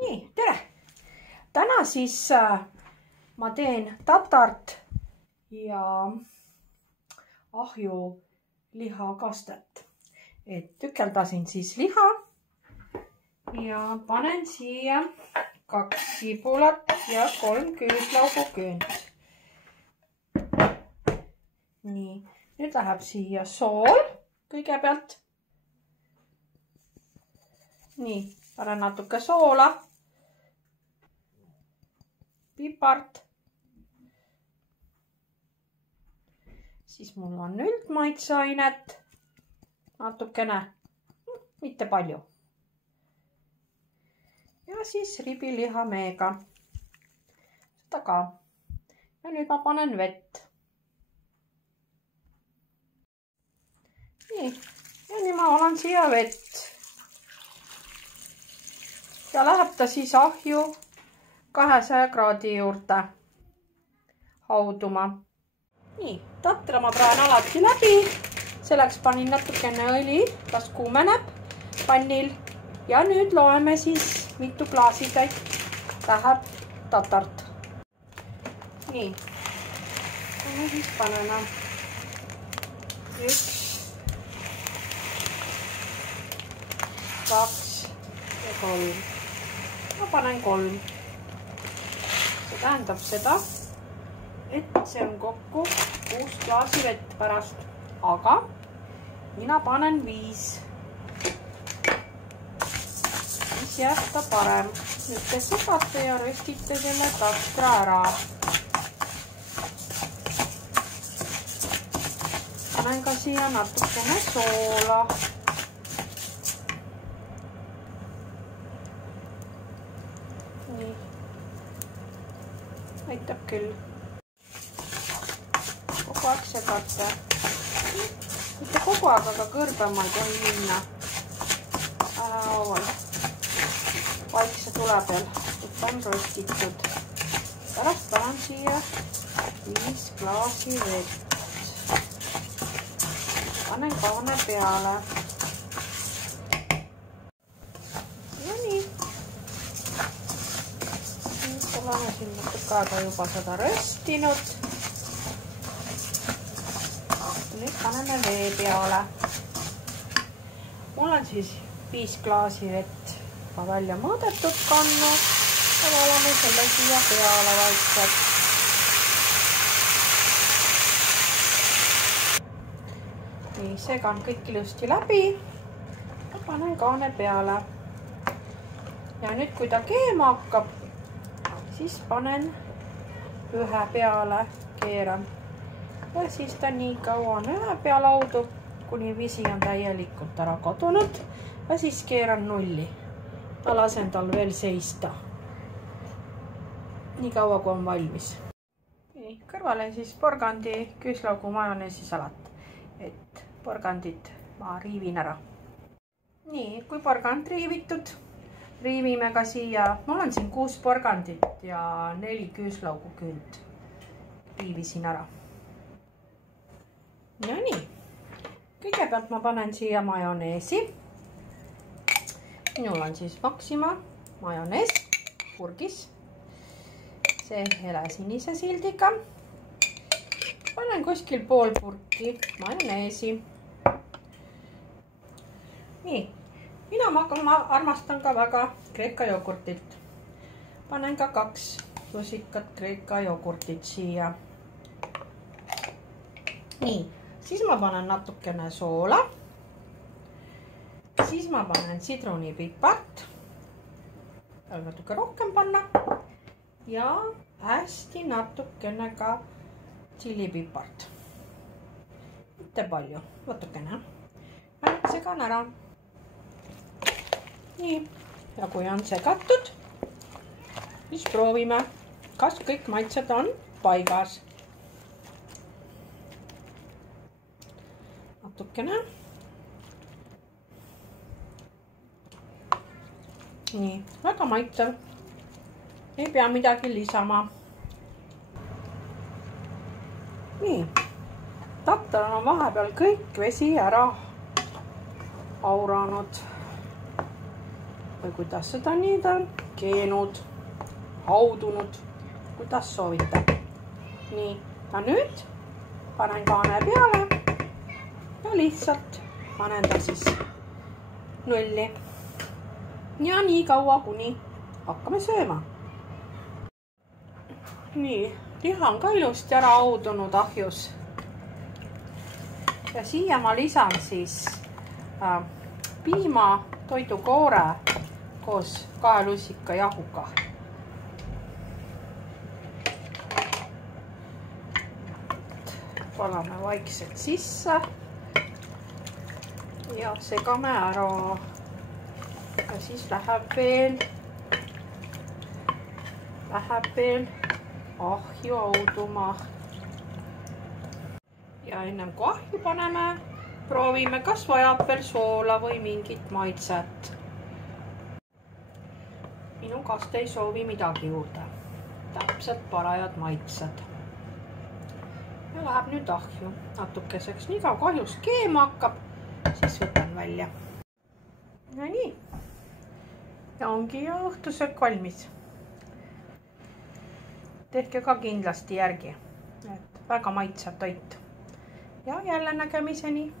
nii, tere! Täna siis ma teen tatart ja ahju lihakastet. Et tükeldasin siis liha ja panen siia 2 sibulat ja 3 küüslauguküünt. Nii, nüüd läheb siia sool kõigepealt. Nii, panen natuke soola, pipart. Siis mul on üldmaitseainet natukene, mitte palju. Ja siis ribilihameega, seda ka. Ja nüüd ma panen vett. Nii, ja nüüd ma olen siia vett. Ja läheb ta siis ahju 200 kraadi juurde hauduma. Nii, tatra ma praen alati läbi. Selleks panin natukene õli, las kuumeneb pannil. Ja nüüd loeme siis, mitu klaasitäit läheb tatart. Nii, me siis paneme 1, 2 ja 3. Ma panen 3. See tähendab seda, et see on kokku 6 klaasi vett pärast, aga mina panen 5. Siis jääb ta parem. Nüüd te segate ja röstite selle tatra ära. Panen ka siia natukene soola. Nii. Aitab küll. Kogu aeg segate. Mitte kogu aeg, aga kõrbema ei tohi minna. Ära haual. Vaikse tule peal, et on röstitud. Pärast panen siia 5 klaasi vett. Panen kaane peale. Oleme siin natuke aega juba seda röstinud. Nüüd paneme vee peale. Mul on siis 5 klaasi vett juba välja mõõdetud kannu. Ja valame selle siia peale vaikselt. Nii, segan kõik ilusti läbi. Ja panen kaane peale. Ja nüüd, kui ta keema hakkab, siis panen ühe peale, keeran. Ja siis ta nii kaua on ühe peal haudub, kuni vesi on täielikult ära kadunud. Ja siis keeran 0. Ma lasen tal veel seista. Nii kaua, kui on valmis. Nii, kõrvale siis porgandi küüslaugu majoneesi salat. Et porgandit ma riivin ära. Nii, kui porgand riivitud, riivime ka siia, mul on siin 6 porgandit ja 4 küüslauguküünt. Riivisin ära. Ja nii. Kõigepealt ma panen siia majoneesi. Minul on siis Maxima majonees purgis. See helesinise sildiga. Panen kuskil pool purki majoneesi. Nii. Mina armastan ka väga kreeka jogurtit. Panen ka 2 lusikat kreeka jogurtit siia. Nii, siis ma panen natukene soola. Siis ma panen sidrunipipart. Natuke rohkem panna. Ja hästi natukene ka tšillipipart. Mitte palju, natukene. Ainult segan ära. Nii, ja kui on segatud, siis proovime, kas kõik maitsed on paigas. Natukene. Nii, väga maitsev. Ei pea midagi lisama. Nii, tattal on vahepeal kõik vesi ära auranud. või kuidas seda nüüd on, keenud, haudunud, kuidas soovite. Nii, ja nüüd panen kaane peale ja lihtsalt panen ta siis nulli. Ja nii kaua, kuni hakkame sööma. Nii, liha on ka ilusti ära haudunud ahjus. Ja siia ma lisan siis piima toidukoore koos 2 lusika jahuga. Paneme vaikselt sisse ja segame ära. Ja siis läheb veel ahju hauduma. Ja ennem kui ahju paneme, proovime, kas vajab veel soola või mingit maitset. Minu kaste ei soovi midagi juurde. Täpselt parajad maitsed. Ja läheb nüüd ahju natukeseks. Nii kaua kahjus keema hakkab, siis võtan välja. Ja nii. Ja ongi ju õhtusöök valmis. Tehke ka kindlasti järgi. Et väga maitsev toit. Ja jälle nägemiseni.